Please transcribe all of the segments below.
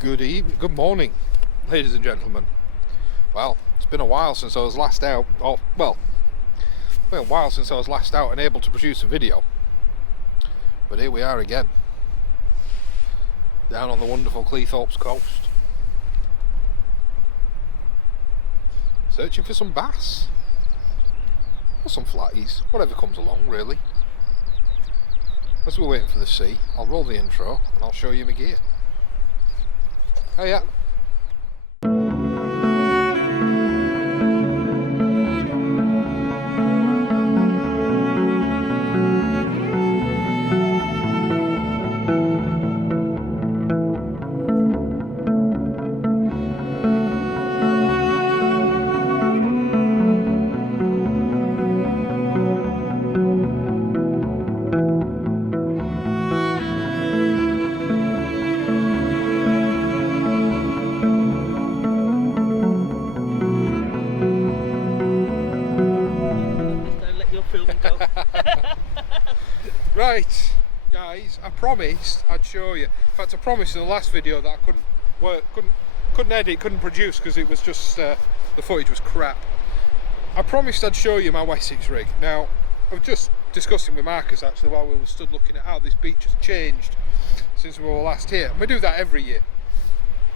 Good morning, ladies and gentlemen. Well, it's been a while since I was last out, a while since I was last out and able to produce a video. But here we are again, down on the wonderful Cleethorpes coast, searching for some bass, or some flatties, whatever comes along really. As we're waiting for the sea, I'll roll the intro and I'll show you my gear. Oh yeah. Right, guys, I promised I'd show you. In fact, I promised in the last video that I couldn't edit, couldn't produce because it was just the footage was crap. I promised I'd show you my Wessex rig. Now, I was just discussing with Marcus actually while we were stood looking at how this beach has changed since we were last here. And we do that every year.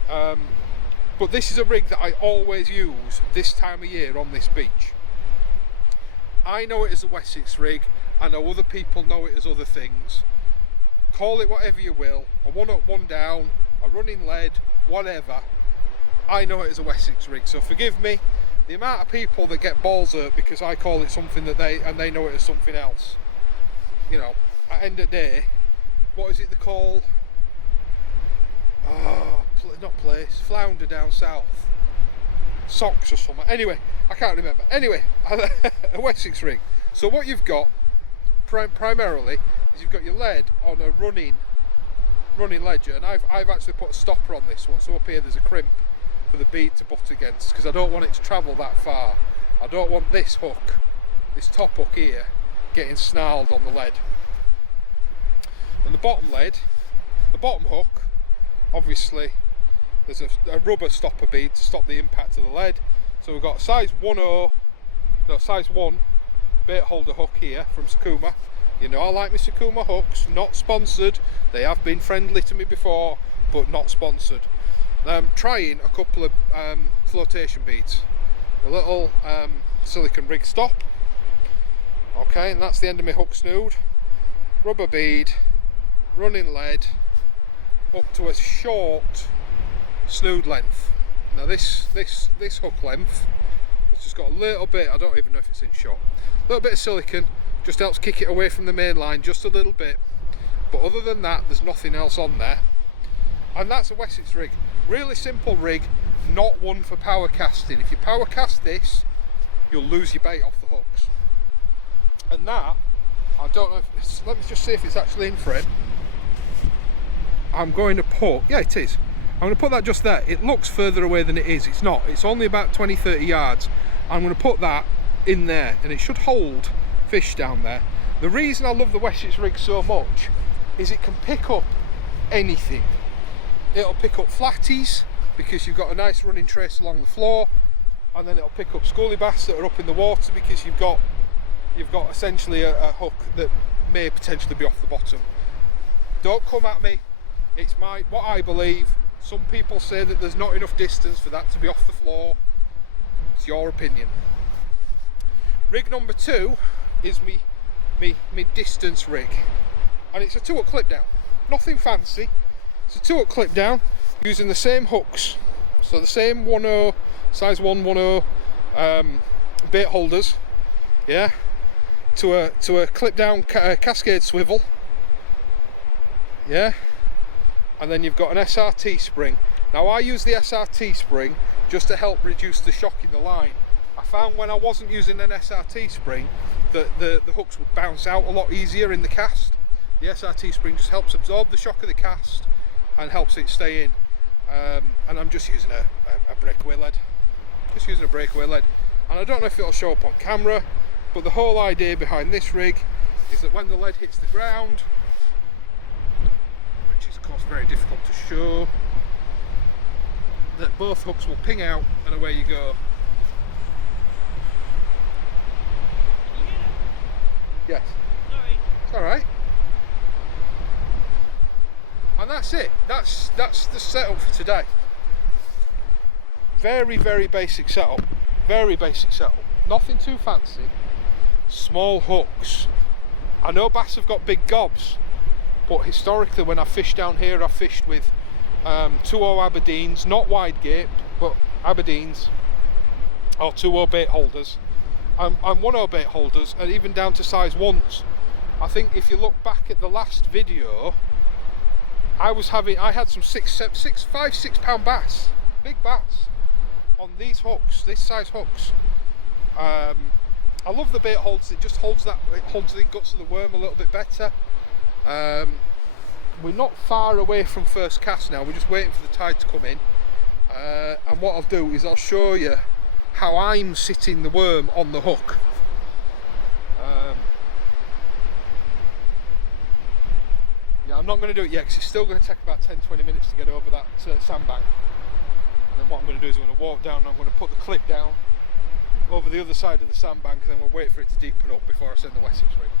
But this is a rig that I always use this time of year on this beach. I know it as a Wessex rig. I know other people know it as other things. Call it whatever you will, a one up, one down, a running lead, whatever. I know it as a Wessex rig, so forgive me the amount of people that get balls hurt because I call it something that they know it as something else. You know, at the end of the day, what is it they call? Not place, flounder down south. Socks or something. Anyway, I can't remember. Anyway, a Wessex rig. So what you've got primarily is you've got your lead on a running ledger, and I've actually put a stopper on this one, so up here there's a crimp for the bead to butt against because I don't want it to travel that far. I don't want this hook, this top hook here, getting snarled on the lead. And the bottom hook, obviously there's a rubber stopper bead to stop the impact of the lead. So we've got size 1 bait holder hook here from Sakuma. You know I like my Sakuma hooks, not sponsored. They have been friendly to me before, but not sponsored. I'm trying a couple of flotation beads. A little silicone rig stop. Okay, and that's the end of my hook snood. Rubber bead, running lead, up to a short snood length. Now this hook length has just got a little bit, I don't even know if it's in shot. A little bit of silicone, just helps kick it away from the main line just a little bit, but other than that there's nothing else on there. And that's a Wessex rig, really simple rig, not one for power casting. If you power cast this, you'll lose your bait off the hooks. And that, I don't know if it's, let me just see if it's actually in frame. I'm going to put, yeah it is, I'm going to put that just there. It looks further away than it is, it's not, it's only about 20-30 yards. I'm going to put that in there and it should hold fish down there. The reason I love the Wessex rig so much is it can pick up anything. It'll pick up flatties because you've got a nice running trace along the floor, and then it'll pick up schoolie bass that are up in the water because you've got essentially a hook that may potentially be off the bottom. Don't come at me, it's what I believe. Some people say that there's not enough distance for that to be off the floor. It's your opinion. Rig number 2 is me distance rig, and it's a 2-hook clip down. Nothing fancy. It's a 2-hook clip down using the same hooks, so the same 1/0 size 1/10 bait holders, yeah, to a clip down cascade swivel, yeah, and then you've got an SRT spring. Now I use the SRT spring just to help reduce the shock in the line. I found when I wasn't using an SRT spring that the hooks would bounce out a lot easier in the cast. The SRT spring just helps absorb the shock of the cast and helps it stay in. And I'm just using a breakaway lead. And I don't know if it'll show up on camera, but the whole idea behind this rig is that when the lead hits the ground, which is of course very difficult to show, both hooks will ping out and away you go. Can you hear that? Yes. Sorry. It's alright. And that's it. That's the setup for today. Very, very basic setup. Very basic setup. Nothing too fancy. Small hooks. I know bass have got big gobs, but historically when I fished down here, I fished with 2.0 Aberdeens, not wide gape, but Aberdeens, or 2.0 bait holders, and 1.0 bait holders, and even down to size 1s. I think if you look back at the last video, I had some 5-6 pound bass, big bass, on these hooks, this size hooks. I love the bait holders. It just holds the guts of the worm a little bit better. We're not far away from first cast now. We're just waiting for the tide to come in. And what I'll do is I'll show you how I'm sitting the worm on the hook. Yeah, I'm not going to do it yet because it's still going to take about 10-20 minutes to get over that sandbank. And then what I'm going to do is I'm going to walk down and I'm going to put the clip down over the other side of the sandbank, and then we'll wait for it to deepen up before I send the Wessex rig.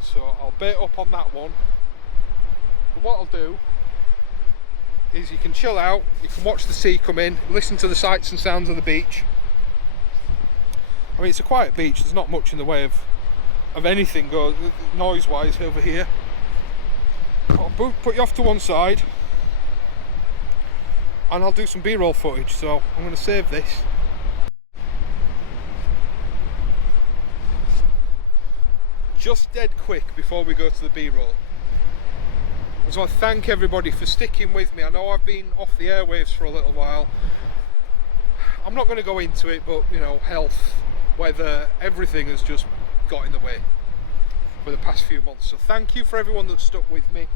So I'll bait up on that one. But what I'll do is you can chill out, you can watch the sea come in, listen to the sights and sounds of the beach. I mean, it's a quiet beach, there's not much in the way of anything noise wise over here. I'll put you off to one side and I'll do some B-roll footage, so I'm going to save this. Just dead quick before we go to the B-roll, I just want to thank everybody for sticking with me. I know I've been off the airwaves for a little while. I'm not going to go into it, but you know, health, weather, everything has just got in the way for the past few months. So thank you for everyone that stuck with me.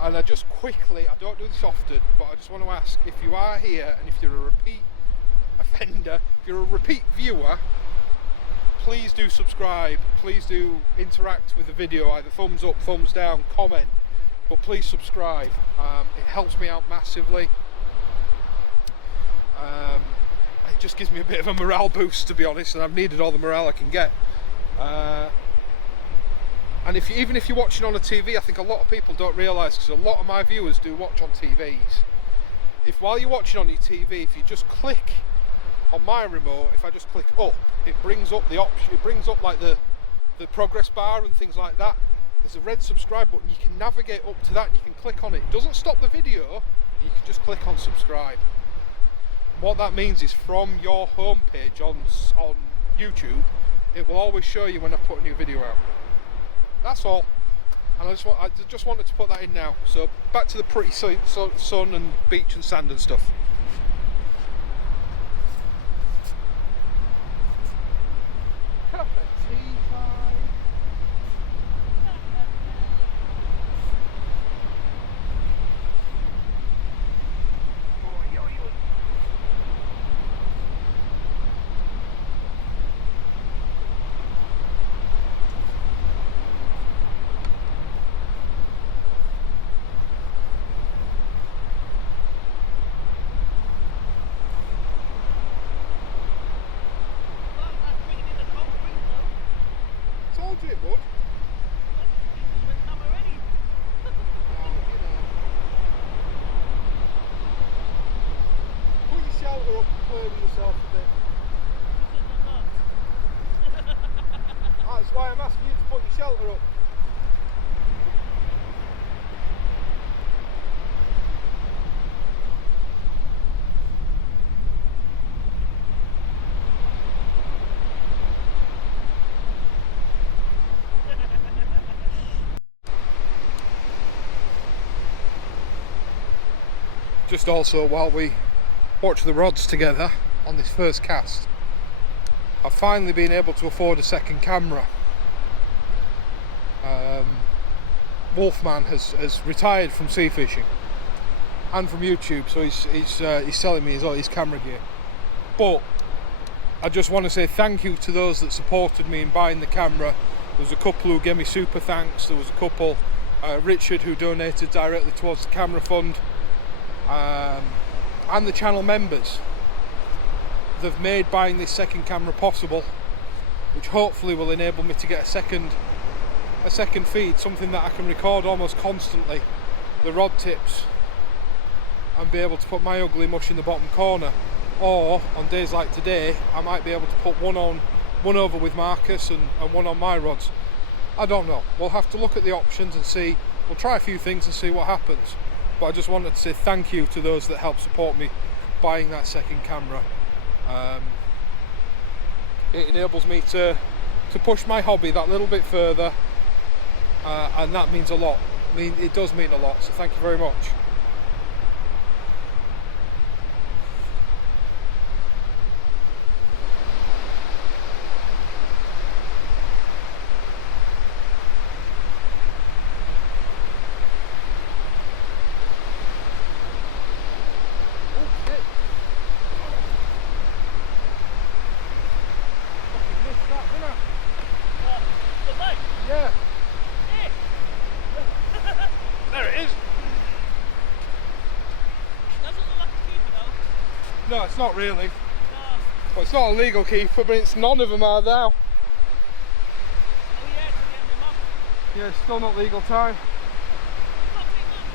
And I just quickly, I don't do this often, but I just want to ask, if you are here and if you're a repeat offender, if you're a repeat viewer, please do subscribe, please do interact with the video, either thumbs up, thumbs down, comment, but please subscribe. It helps me out massively. It just gives me a bit of a morale boost, to be honest, and I've needed all the morale I can get. And even if you're watching on a TV, I think a lot of people don't realise, because a lot of my viewers do watch on TVs. While you're watching on your TV, if you just click on my remote, if I just click up, it brings up the option, it brings up like the progress bar and things like that. There's a red subscribe button, you can navigate up to that and you can click on it. It doesn't stop the video, you can just click on subscribe. What that means is from your home page on YouTube, it will always show you when I put a new video out. That's all. And I just wanted to put that in now. So back to the pretty sun and beach and sand and stuff. That's why I'm asking you to put your shelter up. Just also, while we watch the rods together on this first cast, I've finally been able to afford a second camera. Wolfman has retired from sea fishing and from YouTube, so he's selling me his camera gear. But I just want to say thank you to those that supported me in buying the camera. There was a couple who gave me super thanks. There was a couple, Richard, who donated directly towards the camera fund. and the channel members. They've made buying this second camera possible, which hopefully will enable me to get a second feed, something that I can record almost constantly, the rod tips, and be able to put my ugly mush in the bottom corner. Or on days like today, I might be able to put one over with Marcus and one on my rods. I don't know. We'll have to look at the options and see. We'll try a few things and see what happens. But I just wanted to say thank you to those that helped support me buying that second camera. It enables me to push my hobby that little bit further, and that means a lot. It does mean a lot, so thank you very much. Yeah. There it is. Doesn't look like a keeper though. No, it's not really. No. Well, it's not a legal keeper, but it's none of them are now. Oh yeah, to the end of the month. Yeah, it's still not legal time. Not big enough.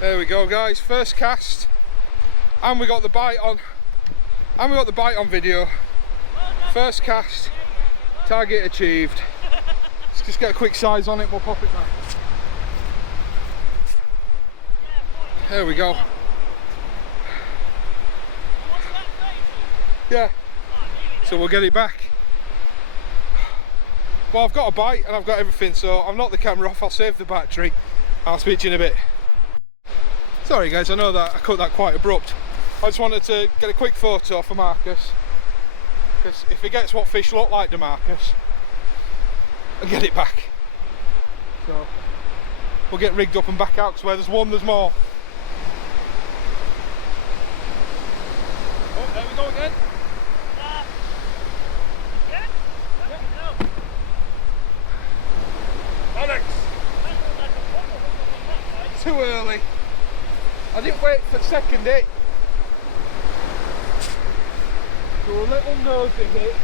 There we go, guys. First cast, and we got the bite on. And we got the bite on video. Well done. First cast, target achieved. Let's just get a quick size on it. We'll pop it back. There we go. What's that, 32? Yeah. Oh, nearly So we'll get it back. Well, I've got a bite and I've got everything, so I'll knock the camera off. I'll save the battery. I'll speak to you in a bit. Sorry guys, I know that I cut that quite abrupt. I just wanted to get a quick photo for Marcus, because if he gets what fish look like to Marcus, I'll get it back. So we'll get rigged up and back out, because where there's one, there's more. Oh, there we go again. Yeah? No. Alex! That looks like a bubble hook on that side. Too early. I didn't wait for the second hit. There were a little nosy hit,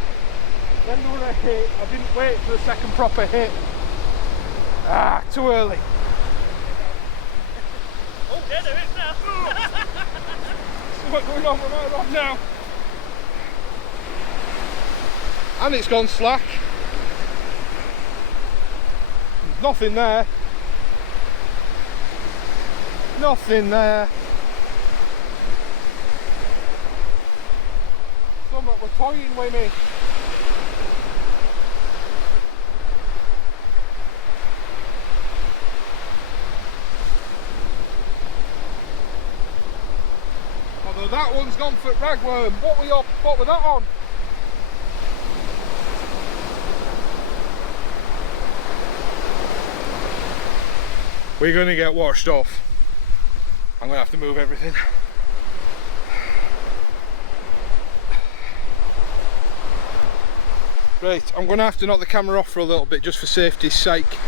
then there were a hit. I didn't wait for the second proper hit. Ah, too early. Oh, yeah, there is now. See what's going on with my rod now. And it's gone slack. There's nothing there. Nothing there. Something were toying with me. Although that one's gone for ragworm. What were that on? We're gonna get washed off. I'm gonna have to move everything. Right, I'm gonna have to knock the camera off for a little bit just for safety's sake.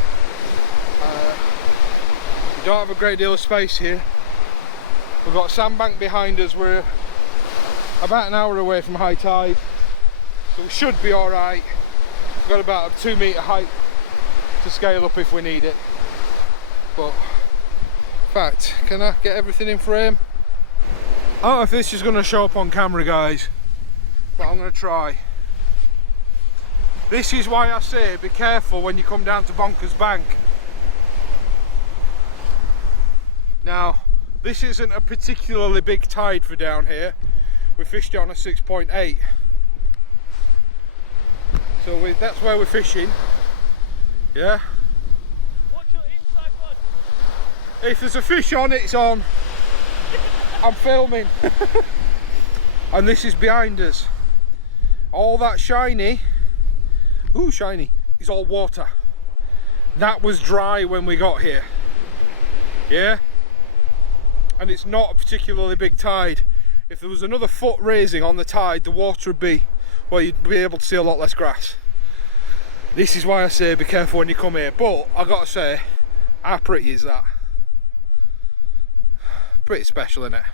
We don't have a great deal of space here. We've got a sandbank behind us. We're about an hour away from high tide, so we should be alright. We've got about a 2 metre height to scale up if we need it. But in fact, can I get everything in frame? I don't know if this is going to show up on camera, guys, but I'm going to try. This is why I say be careful when you come down to Bonkers Bank. Now, this isn't a particularly big tide for down here. We fished it on a 6.8. So that's where we're fishing. Yeah? Watch your inside rod. If there's a fish on, it's on. I'm filming. And this is behind us. All that shiny, ooh, shiny, is all water. That was dry when we got here. Yeah? and it's not a particularly big tide. If there was another foot raising on the tide, the water would be, well, you'd be able to see a lot less grass. This is why I say be careful when you come here, but I gotta say, how pretty is that? Pretty special, innit?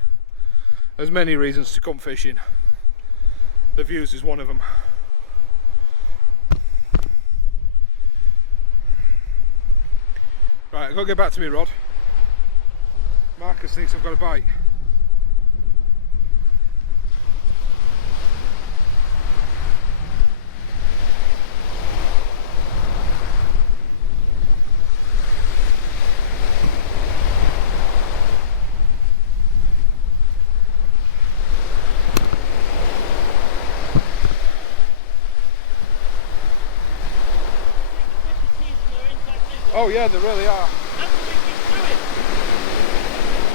There's many reasons to come fishing. The views is one of them. Right, I've got to get back to me rod. Marcus thinks I've got a bite. Oh yeah, they really are.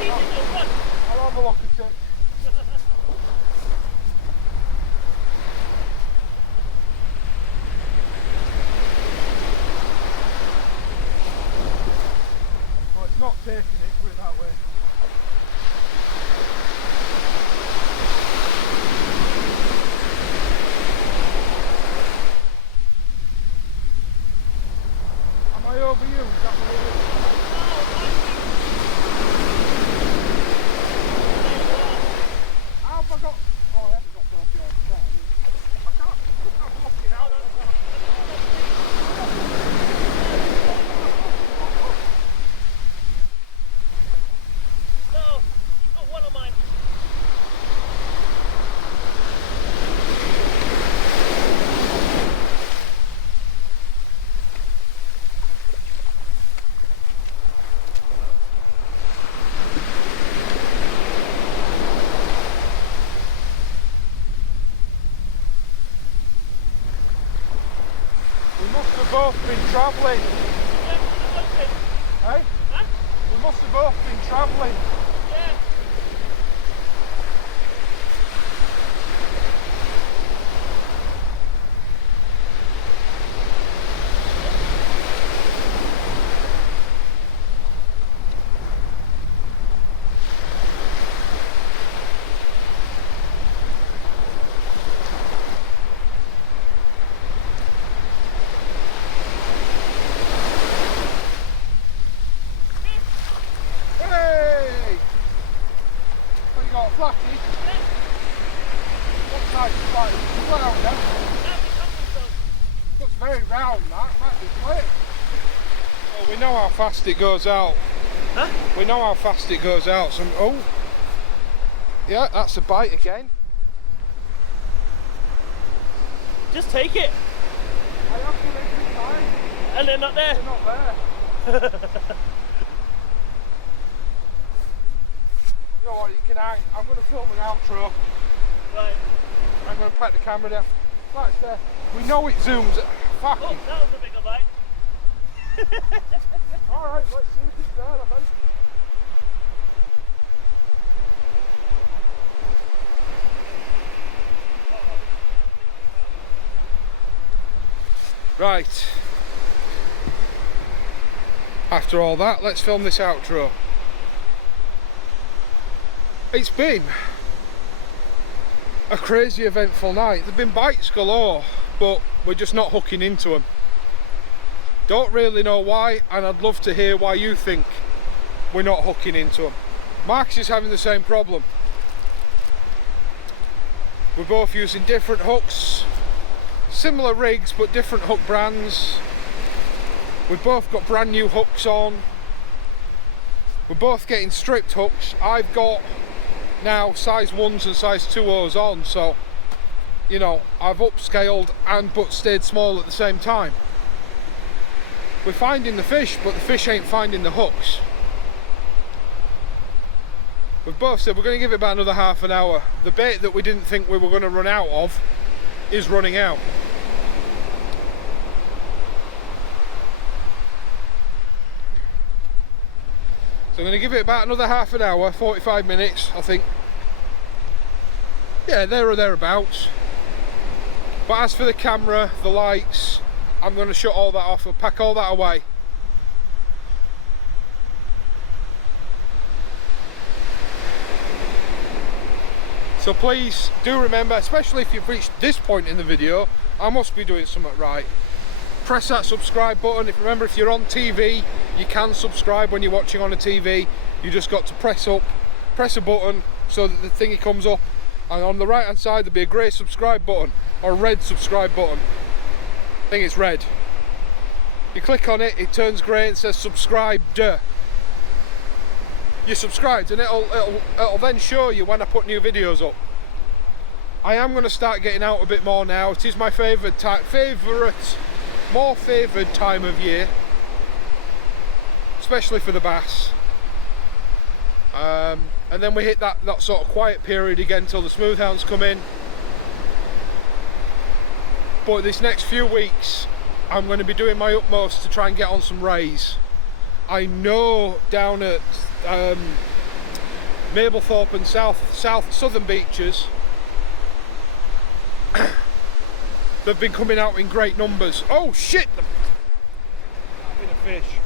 I'll have a look at it. Well, it's not taking it, put it that way. Over you, is that what it is? How have I got? Oh, I haven't got both yours. I can't. I'm looking out. No, you've got one of mine. We must have both been travelling. Yeah, Hey? huh? We must have both been travelling. Yeah. Hey! What you got, a flatty? What size flatty? Round, yeah? Looks very round, that. Might be quick. Well, we know how fast it goes out. Huh? We know how fast it goes out. So, oh, yeah, that's a bite again. Just take it. I have to make it time. And they're not there. They're not there. You know what, you can hang. I'm going to film an outro. Right. I'm going to pat the camera down. Like I said, we know it zooms. Fucking. Oh, that was a bigger bite. Alright, let's see if it's there, I think. Right. After all that, let's film this outro. It's been a crazy eventful night. There've been bites galore, but we're just not hooking into them. Don't really know why, and I'd love to hear why you think we're not hooking into them. Marcus is having the same problem. We're both using different hooks, similar rigs but different hook brands. We've both got brand new hooks on. We're both getting stripped hooks. I've got now size 1s and size 2Os on, so you know, I've upscaled and but stayed small at the same time. We're finding the fish, but the fish ain't finding the hooks. We've both said we're going to give it about another half an hour. The bait that we didn't think we were going to run out of is running out. So I'm going to give it about another half an hour, 45 minutes, I think. Yeah, there or thereabouts. But as for the camera, the lights, I'm going to shut all that off and pack all that away. So please do remember, especially if you've reached this point in the video, I must be doing something right. Press that subscribe button. Remember, if you're on TV, you can subscribe when you're watching on a TV. You just got to press a button so that the thingy comes up, and on the right hand side there'll be a grey subscribe button or a red subscribe button. I think it's red. You click on it, it turns grey and says subscribed. You're subscribed, and it'll then show you when I put new videos up. I am going to start getting out a bit more now. It is my more favoured time of year, especially for the bass. And then we hit that sort of quiet period again till the smoothhounds come in. But this next few weeks I'm going to be doing my utmost to try and get on some rays. I know down at Mablethorpe and southern beaches they've been coming out in great numbers. Oh shit! I've been a fish.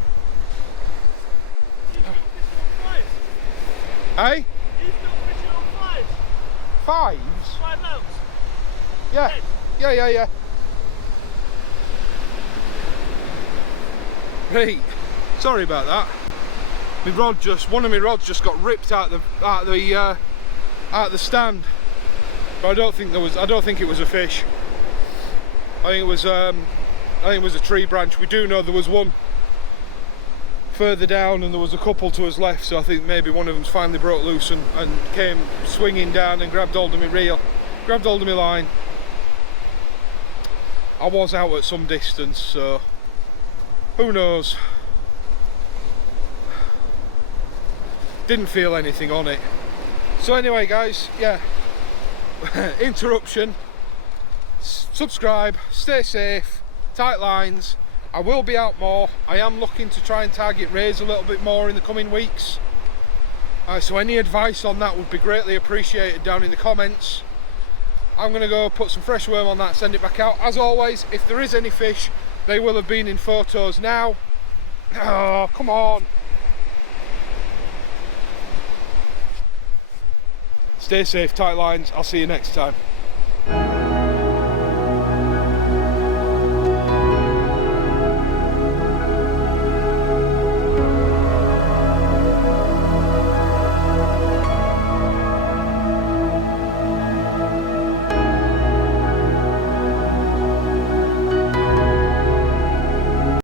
Hey? You're still fishing on fives? Fives? 5 loads? Yeah. Yes. Yeah. Right. Sorry about that. One of my rods just got ripped out the stand. But I don't think it was a fish. I think it was a tree branch. We do know there was one further down and there was a couple to us left, so I think maybe one of them's finally broke loose and came swinging down and grabbed hold of my reel, grabbed hold of my line. I was out at some distance, so who knows. Didn't feel anything on it. So anyway guys, yeah, interruption. Subscribe, stay safe, tight lines. I will be out more. I am looking to try and target rays a little bit more in the coming weeks. So any advice on that would be greatly appreciated down in the comments. I'm going to go put some fresh worm on that, send it back out. As always, if there is any fish, they will have been in photos now. Oh, come on. Stay safe, tight lines. I'll see you next time.